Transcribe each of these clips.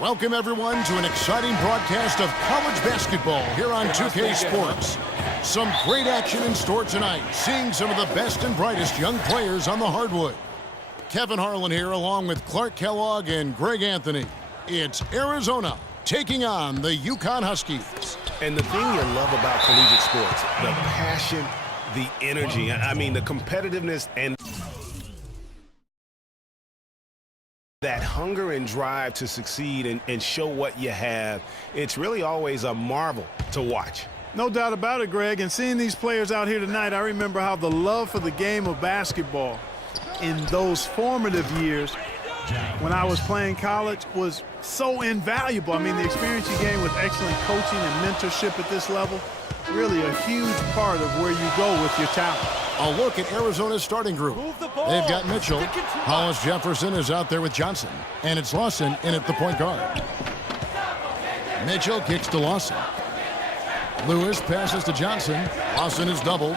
Welcome, everyone, to an exciting broadcast of college basketball here on 2K Sports. Some great action in store tonight, seeing some of the best and brightest young players on the hardwood. Kevin Harlan here, along with Clark Kellogg and Greg Anthony. It's Arizona taking on the UConn Huskies. And the thing you love about collegiate sports, the passion, the energy, the competitiveness, and that hunger and drive to succeed and show what you have, it's really always a marvel to watch. No doubt about it, Greg. And seeing these players out here tonight, I remember how the love for the game of basketball in those formative years when I was playing college was so invaluable. The experience you gain with excellent coaching and mentorship at this level, really a huge part of where you go with your talent. A look at Arizona's starting group. They've got Mitchell. Hollis Jefferson is out there with Johnson. And it's Lawson in at the point guard. Mitchell kicks to Lawson. Lewis passes to Johnson. Lawson is doubled.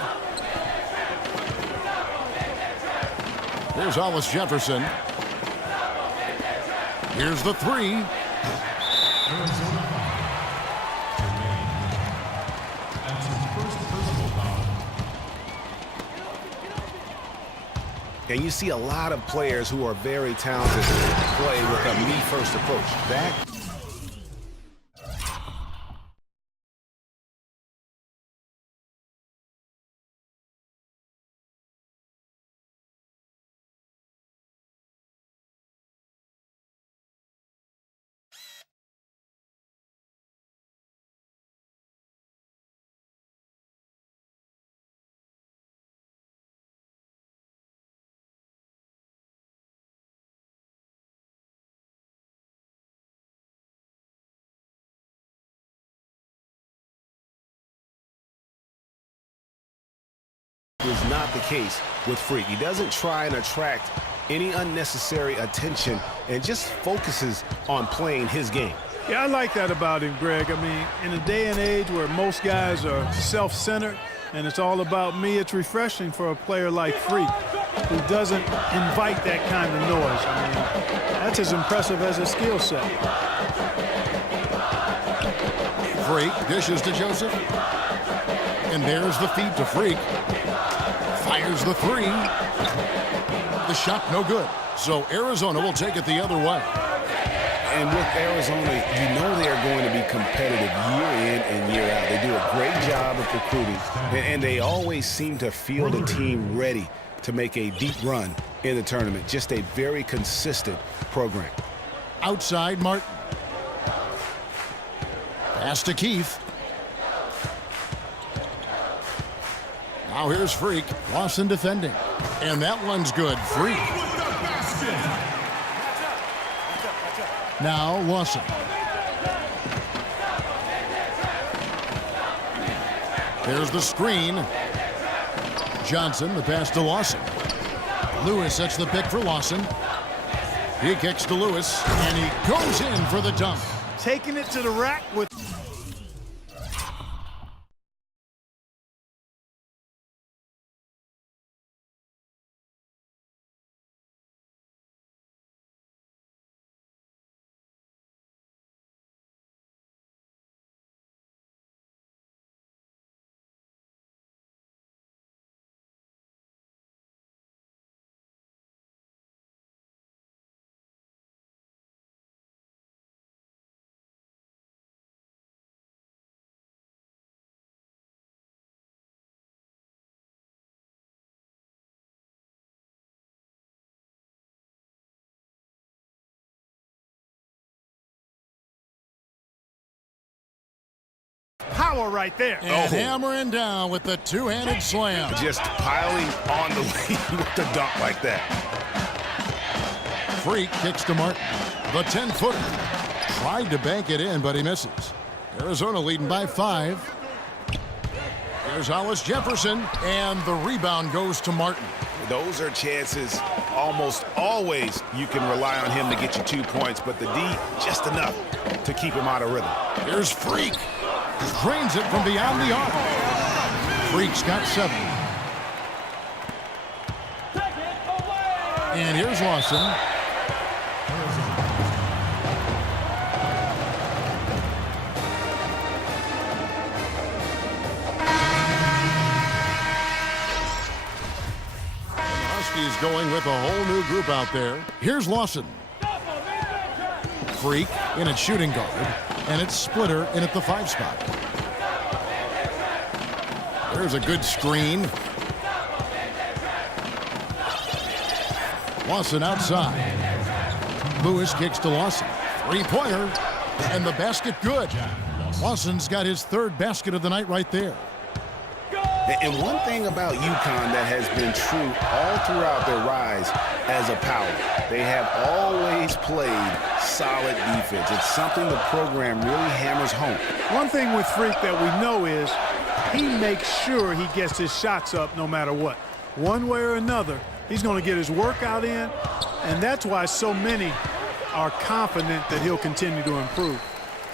Here's Hollis Jefferson. Here's the three. And you see a lot of players who are very talented play with a me-first approach. That is not the case with Freak. He doesn't try and attract any unnecessary attention and just focuses on playing his game. Yeah, I like that about him, Greg. In a day and age where most guys are self-centered and it's all about me, it's refreshing for a player like Freak who doesn't invite that kind of noise. That's as impressive as his skill set. Freak dishes to Joseph. And there's the feed to Freak. Fires the three. The shot no good. So Arizona will take it the other way. And with Arizona, you know they are going to be competitive year in and year out. They do a great job of recruiting, and they always seem to field a team ready to make a deep run in the tournament. Just a very consistent program. Outside Martin. Pass to Keith. Now here's Freak. Lawson defending. And that one's good. Freak. Now Lawson. There's the screen. Johnson, the pass to Lawson. Lewis sets the pick for Lawson. He kicks to Lewis, and he goes in for the dunk. Taking it to the rack with... Power right there. And hammering down with the two-handed slam. Just piling on the lead with the dunk like that. Freak kicks to Martin. The 10-footer. Tried to bank it in, but he misses. Arizona leading by 5. There's Hollis Jefferson, and the rebound goes to Martin. Those are chances almost always you can rely on him to get you 2 points, but the D just enough to keep him out of rhythm. Here's Freak. Drains it from beyond the arc. Freak's got 7. And here's Lawson. Huskies going with a whole new group out there. Here's Lawson. Freak in at shooting guard, and it's Splitter in at the 5 spot. There's a good screen. Lawson outside. Lewis kicks to Lawson. Three-pointer, and the basket good. Lawson's got his 3rd basket of the night right there. And one thing about UConn that has been true all throughout their rise as a power, they have always played solid defense. It's something the program really hammers home. One thing with Freak that we know is he makes sure he gets his shots up no matter what. One way or another, he's going to get his workout in, and that's why so many are confident that he'll continue to improve.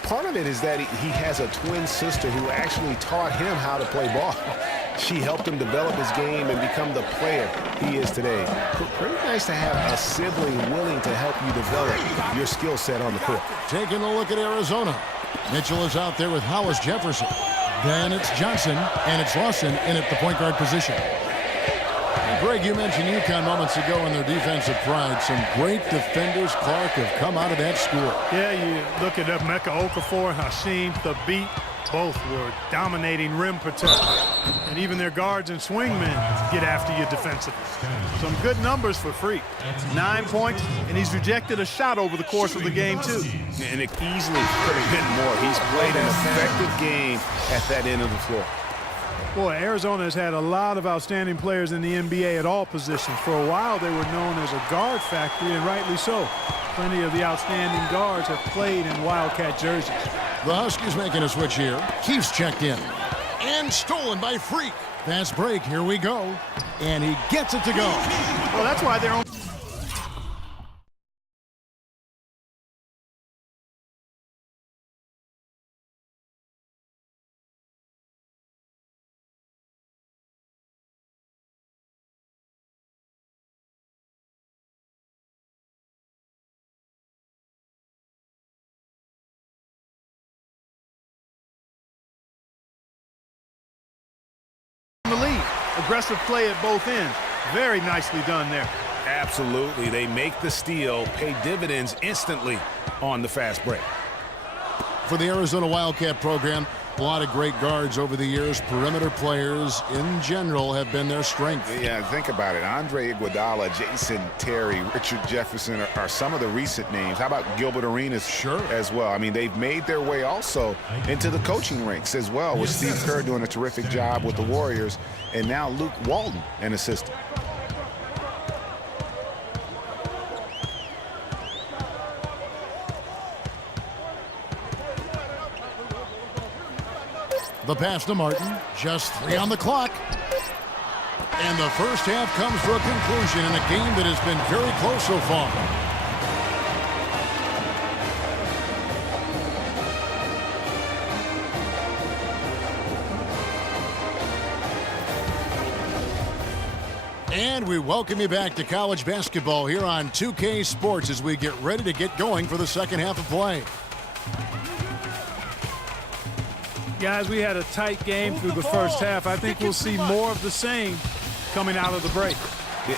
Part of it is that he has a twin sister who actually taught him how to play ball. She helped him develop his game and become the player he is today. Pretty nice to have a sibling willing to help you develop your skill set on the court. Taking a look at Arizona. Mitchell is out there with Hollis Jefferson. Then it's Johnson, and it's Lawson in at the point guard position. Greg, you mentioned UConn moments ago in their defensive pride. Some great defenders, Clark, have come out of that school. Yeah, you look at Emeka Okafor, Hashim, the beat. Both were dominating rim protection. And even their guards and swingmen get after you defensively. Some good numbers for Freak. 9 points, and he's rejected a shot over the course of the game, too. And it easily could have been more. He's played an effective game at that end of the floor. Boy, Arizona has had a lot of outstanding players in the NBA at all positions. For a while, they were known as a guard factory, and rightly so. Plenty of the outstanding guards have played in Wildcat jerseys. The Huskies making a switch here. Keefe's checked in. And stolen by Freak. Fast break, here we go. And he gets it to go. Well, that's why they're on. The lead. Aggressive play at both ends. Very nicely done there. Absolutely. They make the steal, pay dividends instantly on the fast break. For the Arizona Wildcat program, a lot of great guards over the years. Perimeter players in general have been their strength. Yeah, think about it. Andre Iguodala, Jason Terry, Richard Jefferson are some of the recent names. How about Gilbert Arenas as well? I mean, they've made their way also into the coaching ranks as well, with Steve Kerr doing a terrific job with the Warriors, and now Luke Walton, an assistant. The pass to Martin. Just 3 on the clock. And the first half comes to a conclusion in a game that has been very close so far. And we welcome you back to college basketball here on 2K Sports as we get ready to get going for the second half of play. Guys, we had a tight game through the first half. I think we'll see more of the same coming out of the break.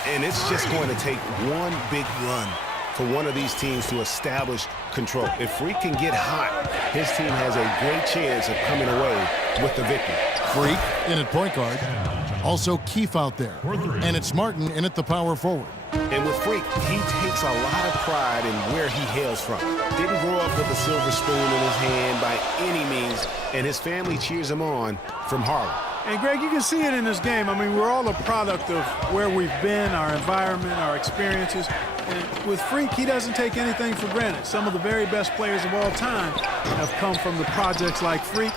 And it's just going to take one big run for one of these teams to establish control. If Freak can get hot, his team has a great chance of coming away with the victory. Freak in at point guard. Also Keefe out there. And it's Martin in at the power forward. And with Freak, he takes a lot of pride in where he hails from. Didn't grow up with a silver spoon in his hand by any means, and his family cheers him on from Harlem. And Greg, you can see it in this game. I mean, we're all a product of where we've been, our environment, our experiences. And with Freak, he doesn't take anything for granted. Some of the very best players of all time have come from the projects like Freak,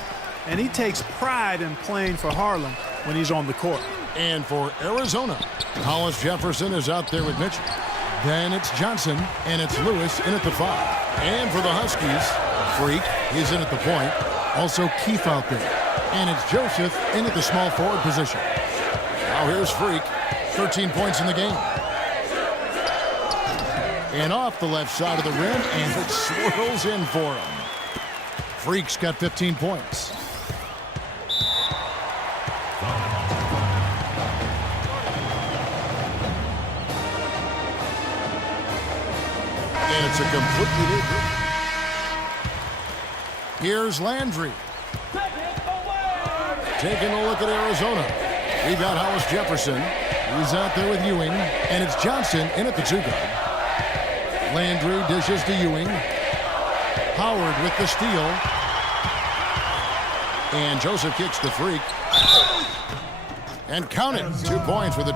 and he takes pride in playing for Harlem when he's on the court. And for Arizona, Hollis Jefferson is out there with Mitchell. Then it's Johnson, and it's Lewis in at the 5. And for the Huskies, Freak, he's in at the point. Also Keefe out there. And it's Joseph in at the small forward position. Now here's Freak, 13 points in the game. And off the left side of the rim, and it swirls in for him. Freak's got 15 points. And it's a completely new group. Here's Landry. Taking a look at Arizona. We got Hollis Jefferson. He's out there with Ewing. And it's Johnson in at the 2-guard. Landry dishes to Ewing. Howard with the steal. And Joseph kicks the free. And count it. 2 points for the...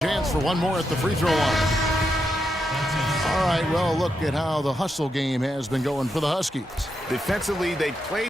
Chance for one more at the free throw line. All right, well, look at how the hustle game has been going for the Huskies. Defensively, they played